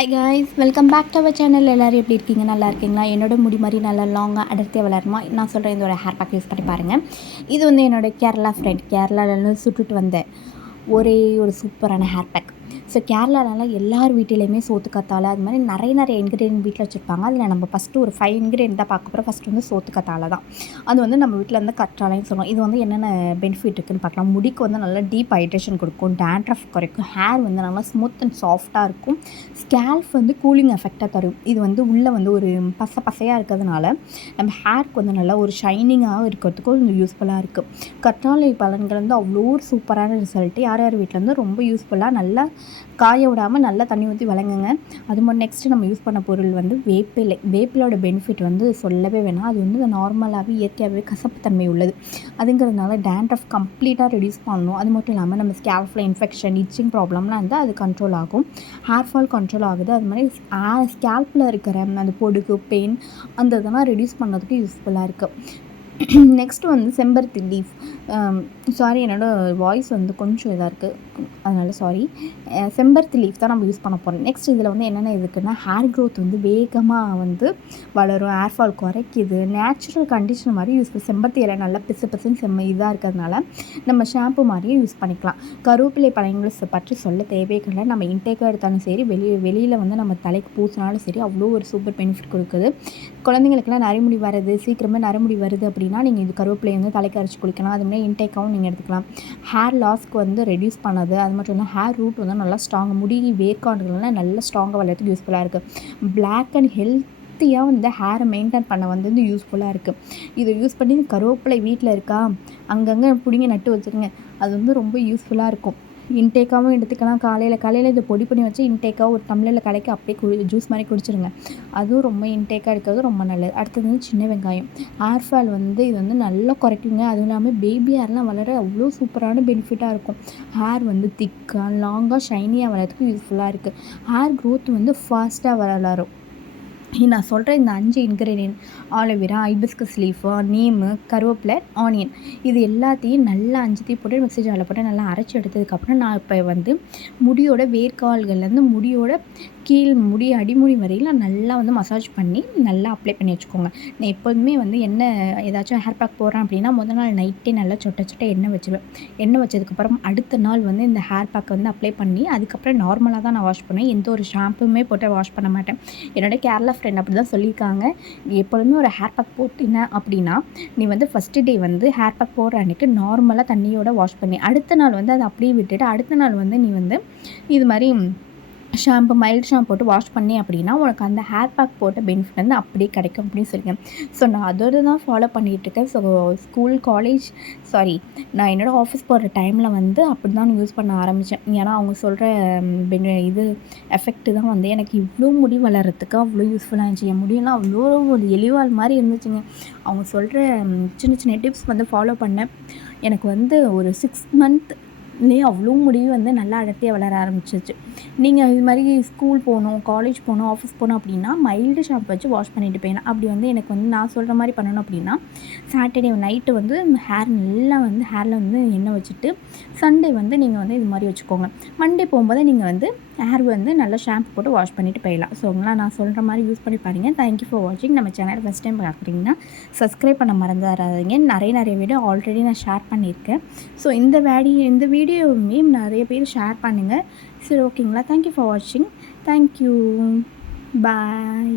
Hi guys, welcome back to our channel. எல்லோரும் எப்படி இருக்கீங்க? நல்லா இருக்கீங்களா? என்னோட முடி மாதிரி நல்லா லாங்காக அடர்த்தியாக வளருமா? நான் சொல்கிறேன், இதோட ஹேர் பேக் யூஸ் பண்ணி பாருங்கள். இது வந்து என்னோடய கேரளா ஃப்ரெண்ட் கேரளாவிலேருந்து சுட்டுட்டு வந்தேன் ஒரே ஒரு சூப்பரான ஹேர் பேக். ஸோ கேரளாலலாம் எல்லார் வீட்டிலையுமே சோத்துக்கத்தாழை அது மாதிரி நிறைய இன்க்ரீடியன்ட் வீட்டில் வச்சுருப்பாங்க. அதில் நம்ம ஃபஸ்ட்டு ஒரு 5 இன்க்ரீடியன்ட் தான் பார்க்க போகிறோம். ஃபஸ்ட்டு வந்து சோத்துக்கத்தாழை தான். அது வந்து நம்ம வீட்டில் வந்து கற்றாழைன்னு சொல்லுவோம். இது வந்து என்னென்ன பெனிஃபிட் இருக்குதுன்னு பார்க்கலாம். முடிக்கு வந்து நல்லா டீப் ஹைட்ரேஷன் கொடுக்கும், டேண்ட்ரஃப் குறைக்கும், ஹேர் வந்து நல்லா ஸ்மூத் அண்ட் சாஃப்டாக இருக்கும், ஸ்கேல்ஃப் வந்து கூலிங் எஃபெக்டாக தரும். இது வந்து உள்ளே வந்து ஒரு பசையாக இருக்கிறதுனால நம்ம ஹேருக்கு வந்து நல்லா ஒரு ஷைனிங்காக இருக்கிறதுக்கும் கொஞ்சம் யூஸ்ஃபுல்லாக இருக்குது. கற்றாழை பலன்கள் வந்து அவ்வளோ ஒரு சூப்பரான ரிசல்ட்டு. யார் வீட்டில் வந்து ரொம்ப யூஸ்ஃபுல்லாக நல்லா காய விடாமல் நல்லா தண்ணி ஊற்றி வழங்குங்க. அது மட்டும் நெக்ஸ்ட்டு நம்ம யூஸ் பண்ண பொருள் வந்து வேப்பிலை. வேப்பிலோட பெனிஃபிட் வந்து சொல்லவே வேணாம். அது வந்து நார்மலாகவே இயற்கையாகவே கசப்புத்தன்மை உள்ளது. அதுங்கிறதுனால டேண்ட்ரஃப் கம்ப்ளீட்டாக ரெடியூஸ் பண்ணணும். அது மட்டும் இல்லாமல் நம்ம ஸ்கேல்ஃபில் இன்ஃபெக்ஷன், இச்சிங் ப்ராப்ளம்லாம் இருந்தால் அது கண்ட்ரோல் ஆகும். ஹேர் ஃபால் கண்ட்ரோல் ஆகுது. அது மாதிரி ஸ்கேல்பில் இருக்கிற அந்த பொடுகு, பெயின் அந்த இதெல்லாம் ரெடியூஸ் பண்ணுறதுக்கு யூஸ்ஃபுல்லாக இருக்குது. நெக்ஸ்ட்டு வந்து செம்பருத்தி லீஃப். சாரி, என்னோடய வாய்ஸ் வந்து கொஞ்சம் இதாக இருக்குது, அதனால் சாரி. செம்பருத்தி லீஃப் தான் நம்ம யூஸ் பண்ண போகிறோம். நெக்ஸ்ட் இதில் வந்து என்னென்ன இருக்குன்னா, ஹேர் க்ரோத் வந்து வேகமாக வந்து வளரும், ஹேர் ஃபால் குறைக்குது, நேச்சுரல் கண்டிஷன் மாதிரி யூஸ் பண்ணி செம்பருத்தி இலை நல்லா பிசுன்னு இதாக இருக்கிறதுனால நம்ம ஷாம்பு மாதிரியும் யூஸ் பண்ணிக்கலாம். கருவேப்பிலை பழங்களை பற்றி சொல்ல தேவையே இல்லை. நம்ம இன்டேக்காக எடுத்தாலும் சரி, வெளியில் வந்து நம்ம தலைக்கு பூசினாலும் சரி, அவ்வளோ ஒரு சூப்பர் பெனிஃபிட் கொடுக்குது. குழந்தைங்களுக்குலாம் நரைமுடி வருது, சீக்கிரமாக நரைமுடி வருது அப்படின்னா நீங்கள் இது கருவேப்பிலை வந்து தலைக்கு அரைச்சி குளிக்கலாம். அதுமாதிரி இன்டேக்காகவும் நீங்கள் எடுத்துக்கலாம். ஹேர் லாஸ்க்கு வந்து ரெடியூஸ் பண்ணது. அது மட்டும் இல்லை, ஹேர் ரூட் வந்து நல்லா ஸ்ட்ராங், முடி வேர்க்காடுகள்லாம் நல்லா ஸ்ட்ராங்காக வளர்த்துக்கு யூஸ்ஃபுல்லாக இருக்குது. பிளாக் அண்ட் ஹெல்த்தியாக வந்து ஹேரை மெயின்டைன் பண்ண வந்து யூஸ்ஃபுல்லாக இருக்குது. இதை யூஸ் பண்ணி கருவேப்பிலை வீட்டில் இருக்கா, அங்கங்கே பிடிங்க நட்டு வச்சுருங்க. அது வந்து ரொம்ப யூஸ்ஃபுல்லாக இருக்கும். இன்டேக்காகவும் எடுத்துக்கலாம். காலையில் இதை பொடி பண்ணி வச்சு இன்டேக்காக ஒரு டம்ளரில் கலக்கி அப்படியே ஜூஸ் மாதிரி குடிச்சிருங்க. அதுவும் ரொம்ப இன்டேக்காக எடுக்கிறது ரொம்ப நல்லது. அடுத்தது வந்து சின்ன வெங்காயம். ஹேர் ஃபால் வந்து இது வந்து நல்லா குறைக்குங்க. அதுவும் இல்லாமல் பேபி ஹேர்லாம் வளர அவ்வளோ சூப்பரான பெனிஃபிட்டாக இருக்கும். ஹேர் வந்து திக்காக லாங்காக ஷைனியாக வளர்கிறதுக்கு யூஸ்ஃபுல்லாக இருக்குது. ஹேர் க்ரோத் வந்து ஃபாஸ்ட்டாக வளரும். நான் சொல்கிற இந்த 5 ingredient aloe vera, hibiscus leaf, neem, கருவேப்பிலை, ஆனியன், இது எல்லாத்தையும் நல்லா 5த்தையும் போட்டு மிக்ஸி ஜாரில் போட்டு நல்லா அரைச்சி எடுத்ததுக்கப்புறம் நான் இப்போ வந்து முடியோட வேர்க்கால்கள்லேருந்து முடியோட முடி அடிமுடி வரையில் நல்லா வந்து மசாஜ் பண்ணி நல்லா அப்ளை பண்ணி வச்சுக்கோங்க. நான் எப்போதுமே வந்து ஏதாச்சும் ஹேர் பேக் போடுறேன் அப்படின்னா முதல் நாள் நைட்டே நல்லா சொட்ட எண்ணெய் வச்சுருவேன். எண்ணெய் வச்சதுக்கப்புறம் அடுத்த நாள் வந்து இந்த ஹேர் பேக் வந்து அப்ளை பண்ணி அதுக்கப்புறம் நார்மலாக தான் நான் வாஷ் பண்ணுவேன். எந்த ஒரு ஷாம்புமே போட்டு வாஷ் பண்ண மாட்டேன். என்னோடய கேரளா ஃப்ரெண்ட் அப்படி தான் சொல்லியிருக்காங்க. எப்பொழுதுமே ஒரு ஹேர் பேக் போட்டின அப்படின்னா நீ வந்து ஃபஸ்ட்டு டே வந்து ஹேர் பேக் போடுற அன்றைக்கி நார்மலாக தண்ணியோட வாஷ் பண்ணி அடுத்த நாள் வந்து அதை அப்படியே விட்டுட்டு அடுத்த நாள் வந்து நீ வந்து இது மாதிரி மைல்டு ஷாம்பு போட்டு வாஷ் பண்ணி அப்படின்னா உனக்கு அந்த ஹேர் பேக் போட்ட பெனிஃபிட் வந்து அப்படியே கிடைக்கும் அப்படின்னு சொல்லியிருக்கேன். ஸோ நான் அதோடு தான் ஃபாலோ பண்ணிகிட்ருக்கேன். ஸோ ஸ்கூல், காலேஜ், நான் என்னோடய ஆஃபீஸ் போகிற டைமில் வந்து அப்படி தான் யூஸ் பண்ண ஆரம்பித்தேன். ஏன்னா அவங்க சொல்கிற இது எஃபெக்ட்டு தான் வந்து எனக்கு இவ்வளோ முடி வளர்கிறதுக்கு அவ்வளோ யூஸ்ஃபுல்லாக இருந்துச்சு. என் முடியெல்லாம் அவ்வளோ ஒரு எலிவால் மாதிரி இருந்துச்சுங்க. அவங்க சொல்கிற சின்ன டிப்ஸ் வந்து ஃபாலோ பண்ணேன். எனக்கு வந்து ஒரு 6 மந்த் அவ்வளோ முடிவு வந்து நல்லா அடர்த்தியாக வளர ஆரம்பிச்சிச்சு. நீங்கள் இது மாதிரி ஸ்கூல் போகணும், காலேஜ் போகணும், ஆஃபீஸ் போகணும் அப்படின்னா மைல்டு ஷாம்பு வச்சு வாஷ் பண்ணிட்டு போயிடலாம். அப்படி வந்து எனக்கு வந்து நான் சொல்கிற மாதிரி பண்ணணும் அப்படின்னா சாட்டர்டே நைட்டு வந்து ஹேரில் வந்து எண்ணெய் வச்சுட்டு சண்டே வந்து நீங்கள் வந்து இது மாதிரி வச்சுக்கோங்க. மண்டே போகும்போது நீங்கள் வந்து ஹேர் வந்து நல்லா ஷாம்பு போட்டு வாஷ் பண்ணிவிட்டு போயிடலாம். ஸோ நான் சொல்கிற மாதிரி யூஸ் பண்ணி பாருங்கள். தேங்க்யூ ஃபார் வாட்சிங். நம்ம சேனல் ஃபஸ்ட் டைம் பார்க்குறீங்கன்னா சப்ஸ்கிரைப் பண்ண மறந்துடாதீங்க. நிறைய வீடியோ ஆல்ரெடி நான் ஷேர் பண்ணியிருக்கேன். ஸோ இந்த வீடியோவுமே நிறைய பேர் ஷேர் பண்ணுங்கள். சரி, ஓகேங்களா? தேங்க்யூ ஃபார் வாட்சிங். தேங்க்யூ. பாய்.